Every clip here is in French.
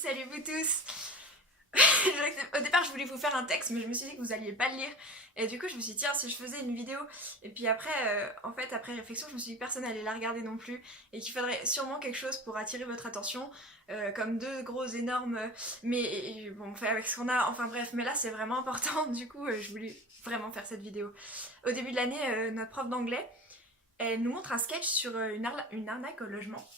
salut vous tous. Au départ je voulais vous faire un texte mais je me suis dit que vous alliez pas le lire et du coup je me suis dit tiens si je faisais une vidéo et puis après en fait après réflexion je me suis dit que personne allait la regarder non plus et qu'il faudrait sûrement quelque chose pour attirer votre attention comme deux gros énormes mais bon on fait avec ce qu'on a enfin bref mais là c'est vraiment important du coup je voulais vraiment faire cette vidéo. Au début de l'année notre prof d'anglais elle nous montre un sketch sur une arnaque au logement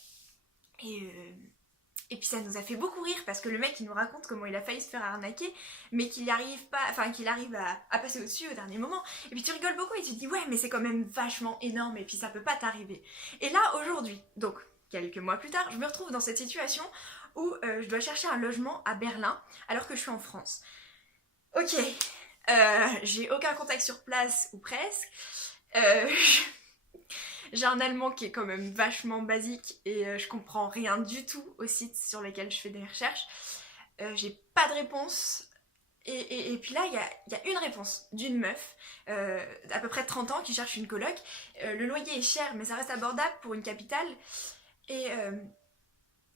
et puis ça nous a fait beaucoup rire parce que le mec il nous raconte comment il a failli se faire arnaquer mais qu'il arrive pas, enfin qu'il arrive à passer au-dessus au dernier moment. Et puis tu rigoles beaucoup et tu te dis ouais mais c'est quand même vachement énorme et puis ça peut pas t'arriver. Et là aujourd'hui, donc quelques mois plus tard, je me retrouve dans cette situation où je dois chercher un logement à Berlin alors que je suis en France. Ok, j'ai aucun contact sur place ou presque. Euh, J'ai un allemand qui est quand même vachement basique et je comprends rien du tout aux sites sur lesquels je fais des recherches. J'ai pas de réponse. Et puis là, il y a une réponse d'une meuf d'à peu près 30 ans qui cherche une coloc. Le loyer est cher, mais ça reste abordable pour une capitale. Et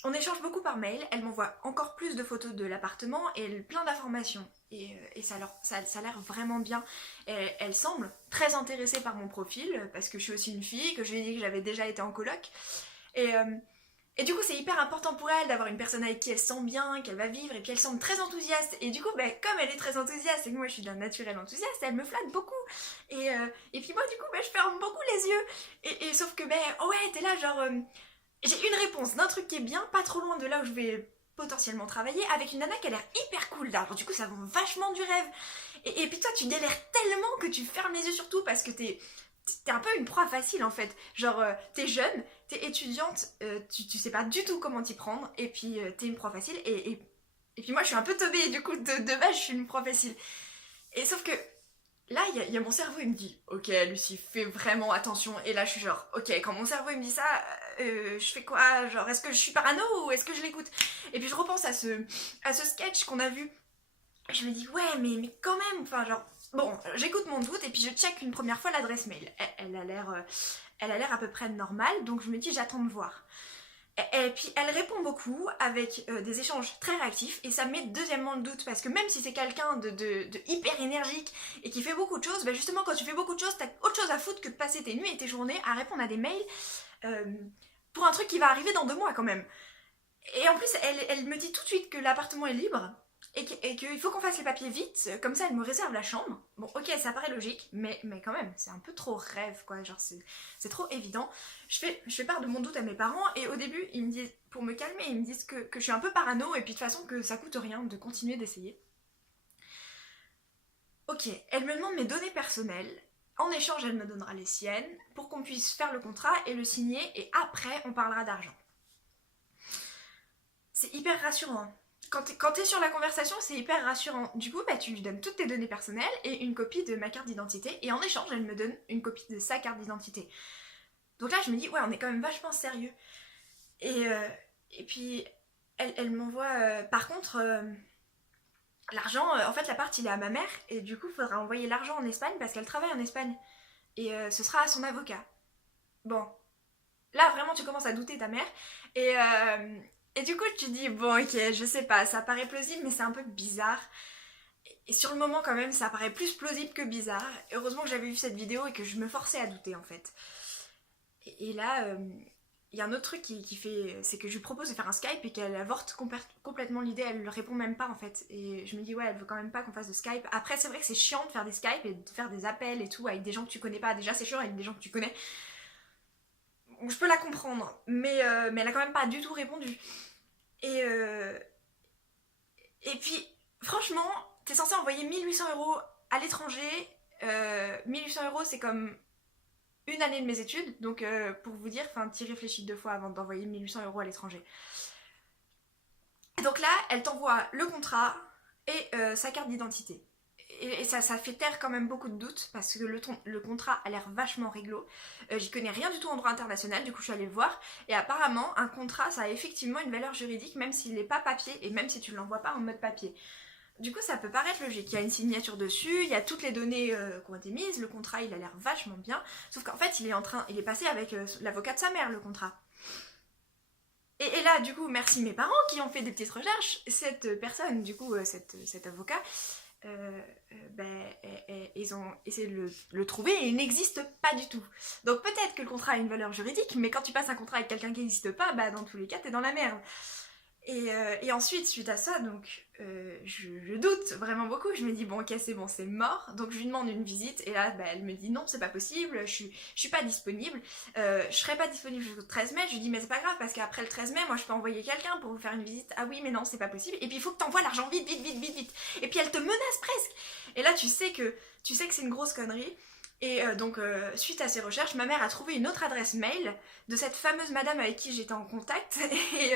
on échange beaucoup par mail. Elle m'envoie encore plus de photos de l'appartement et plein d'informations. Et ça a l'air vraiment bien. Elle semble très intéressée par mon profil parce que je suis aussi une fille, que je lui ai dit que j'avais déjà été en coloc. Et, et du coup, c'est hyper important pour elle d'avoir une personne avec qui elle se sent bien, qu'elle va vivre, et puis elle semble très enthousiaste. Et du coup, comme elle est très enthousiaste et que moi je suis d'un naturel enthousiaste, elle me flatte beaucoup. Et puis moi, du coup, je ferme beaucoup les yeux. Et sauf que, oh ouais, t'es là, genre. J'ai une réponse d'un truc qui est bien, pas trop loin de là où je vais potentiellement travailler, avec une nana qui a l'air hyper cool. Alors du coup, ça vend vachement du rêve. Et puis toi, tu galères tellement que tu fermes les yeux sur tout parce que t'es un peu une proie facile en fait. Genre, t'es jeune, t'es étudiante, tu sais pas du tout comment t'y prendre, et puis t'es une proie facile. Et puis moi, je suis un peu teubée, du coup, de base, je suis une proie facile. Et sauf que là, il y a mon cerveau, il me dit ok, Lucie, fais vraiment attention. Et là, je suis genre ok, quand mon cerveau il me dit ça, je fais quoi? Genre, est-ce que je suis parano ou est-ce que je l'écoute? Et puis je repense à ce sketch qu'on a vu. Je me dis ouais, mais quand même, enfin, genre, bon, j'écoute mon doute et puis je check une première fois l'adresse mail. Elle a l'air à peu près normale, donc je me dis j'attends de voir. Et puis elle répond beaucoup avec des échanges très réactifs et ça me met deuxièmement le doute parce que même si c'est quelqu'un de hyper énergique et qui fait beaucoup de choses, justement quand tu fais beaucoup de choses, t'as autre chose à foutre que de passer tes nuits et tes journées à répondre à des mails euh, pour un truc qui va arriver dans 2 mois quand même. Et en plus elle me dit tout de suite que l'appartement est libre et qu'il faut qu'on fasse les papiers vite, comme ça elle me réserve la chambre. Bon ok, ça paraît logique, mais quand même, c'est un peu trop rêve quoi, genre c'est trop évident. Je fais part de mon doute à mes parents et au début ils me disent, pour me calmer, ils me disent que je suis un peu parano et puis de toute façon que ça coûte rien de continuer d'essayer. Ok, elle me demande mes données personnelles, en échange elle me donnera les siennes pour qu'on puisse faire le contrat et le signer et après on parlera d'argent. C'est hyper rassurant. Quand t'es sur la conversation, c'est hyper rassurant. Du coup, tu lui donnes toutes tes données personnelles et une copie de ma carte d'identité. Et en échange, elle me donne une copie de sa carte d'identité. Donc là, je me dis, ouais, on est quand même vachement sérieux. Et puis, elle m'envoie... par contre, l'argent... en fait, l'appart, il est à ma mère. Et du coup, il faudra envoyer l'argent en Espagne parce qu'elle travaille en Espagne. Et ce sera à son avocat. Bon. Là, vraiment, tu commences à douter ta mère. Et du coup, tu te dis, bon, ok, je sais pas, ça paraît plausible, mais c'est un peu bizarre. Et sur le moment, quand même, ça paraît plus plausible que bizarre. Heureusement que j'avais vu cette vidéo et que je me forçais à douter, en fait. Et là, il y a un autre truc qui fait... C'est que je lui propose de faire un Skype et qu'elle avorte complètement l'idée, elle ne répond même pas, en fait. Et je me dis, ouais, elle veut quand même pas qu'on fasse de Skype. Après, c'est vrai que c'est chiant de faire des Skype et de faire des appels et tout avec des gens que tu connais pas. Déjà, c'est chiant avec des gens que tu connais. Je peux la comprendre, mais elle a quand même pas du tout répondu. Et puis, franchement, t'es censé envoyer 1 800 € à l'étranger. 1 800 €, c'est comme une année de mes études. Donc, pour vous dire, t'y réfléchis 2 fois avant d'envoyer 1 800 € à l'étranger. Donc là, elle t'envoie le contrat et sa carte d'identité. Et ça fait taire quand même beaucoup de doutes parce que le contrat a l'air vachement réglo. J'y connais rien du tout en droit international, du coup je suis allée le voir. Et apparemment, un contrat, ça a effectivement une valeur juridique même s'il n'est pas papier et même si tu ne l'envoies pas en mode papier. Du coup, ça peut paraître logique. Il y a une signature dessus, il y a toutes les données qui ont été mises, le contrat il a l'air vachement bien. Sauf qu'en fait, il est passé avec l'avocat de sa mère, le contrat. Et là, du coup, merci mes parents qui ont fait des petites recherches. Cette personne, du coup, cet avocat, ils ont essayé de le trouver et il n'existe pas du tout. Donc peut-être que le contrat a une valeur juridique, mais quand tu passes un contrat avec quelqu'un qui n'existe pas, bah dans tous les cas, t'es dans la merde. Et ensuite, suite à ça, donc, je doute vraiment beaucoup. Je me dis, bon, ok, c'est bon, c'est mort. Donc, je lui demande une visite. Et là, bah, elle me dit, non, c'est pas possible, je suis pas disponible. Je serai pas disponible jusqu'au 13 mai. Je lui dis, mais c'est pas grave, parce qu'après le 13 mai, moi, je peux envoyer quelqu'un pour vous faire une visite. Ah oui, mais non, c'est pas possible. Et puis, il faut que t'envoies l'argent vite, vite, vite, vite, vite. Et puis, elle te menace presque. Et là, tu sais que c'est une grosse connerie. Et donc, suite à ces recherches, ma mère a trouvé une autre adresse mail de cette fameuse madame avec qui j'étais en contact. Et.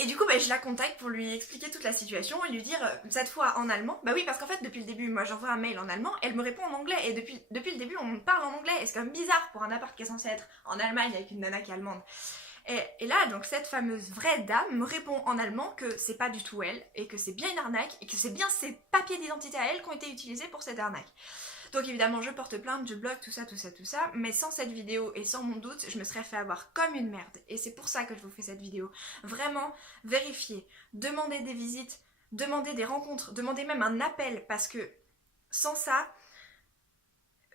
Et du coup, bah, je la contacte pour lui expliquer toute la situation et lui dire, cette fois en allemand. Bah oui, parce qu'en fait, depuis le début, moi j'envoie un mail en allemand, elle me répond en anglais. Et depuis le début, on parle en anglais. Et c'est quand même bizarre pour un appart qui est censé être en Allemagne avec une nana qui est allemande. Et là, donc, cette fameuse vraie dame me répond en allemand que c'est pas du tout elle, et que c'est bien une arnaque, et que c'est bien ses papiers d'identité à elle qui ont été utilisés pour cette arnaque. Donc évidemment, je porte plainte, je bloque tout ça, tout ça, tout ça, mais sans cette vidéo et sans mon doute, je me serais fait avoir comme une merde. Et c'est pour ça que je vous fais cette vidéo. Vraiment, vérifiez, demandez des visites, demandez des rencontres, demandez même un appel, parce que sans ça,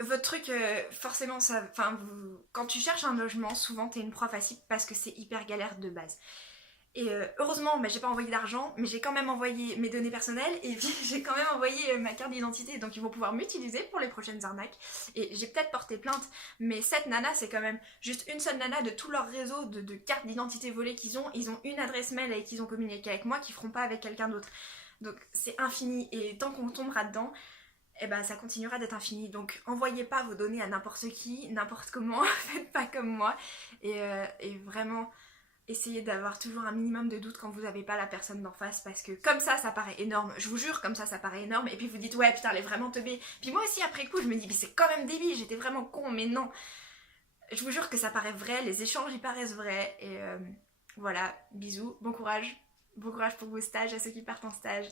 votre truc, forcément, ça, quand tu cherches un logement, souvent t'es une proie facile parce que c'est hyper galère de base. Et heureusement, bah, j'ai pas envoyé d'argent, mais j'ai quand même envoyé mes données personnelles et puis j'ai quand même envoyé ma carte d'identité, donc ils vont pouvoir m'utiliser pour les prochaines arnaques. Et j'ai peut-être porté plainte, mais cette nana, c'est quand même juste une seule nana de tout leur réseau de cartes d'identité volées qu'ils ont. Ils ont une adresse mail avec qui ils ont communiqué avec moi qu'ils feront pas avec quelqu'un d'autre. Donc c'est infini et tant qu'on tombera dedans, eh ben, ça continuera d'être infini. Donc envoyez pas vos données à n'importe qui, n'importe comment, faites pas comme moi. Et vraiment, essayez d'avoir toujours un minimum de doute quand vous n'avez pas la personne d'en face, parce que comme ça paraît énorme. Je vous jure, comme ça paraît énorme. Et puis vous dites, ouais, putain, elle est vraiment teubée. Puis moi aussi, après coup, je me dis, mais c'est quand même débile, j'étais vraiment con, mais non. Je vous jure que ça paraît vrai, les échanges y paraissent vrais. Et voilà, bisous, bon courage. Bon courage pour vos stages, à ceux qui partent en stage.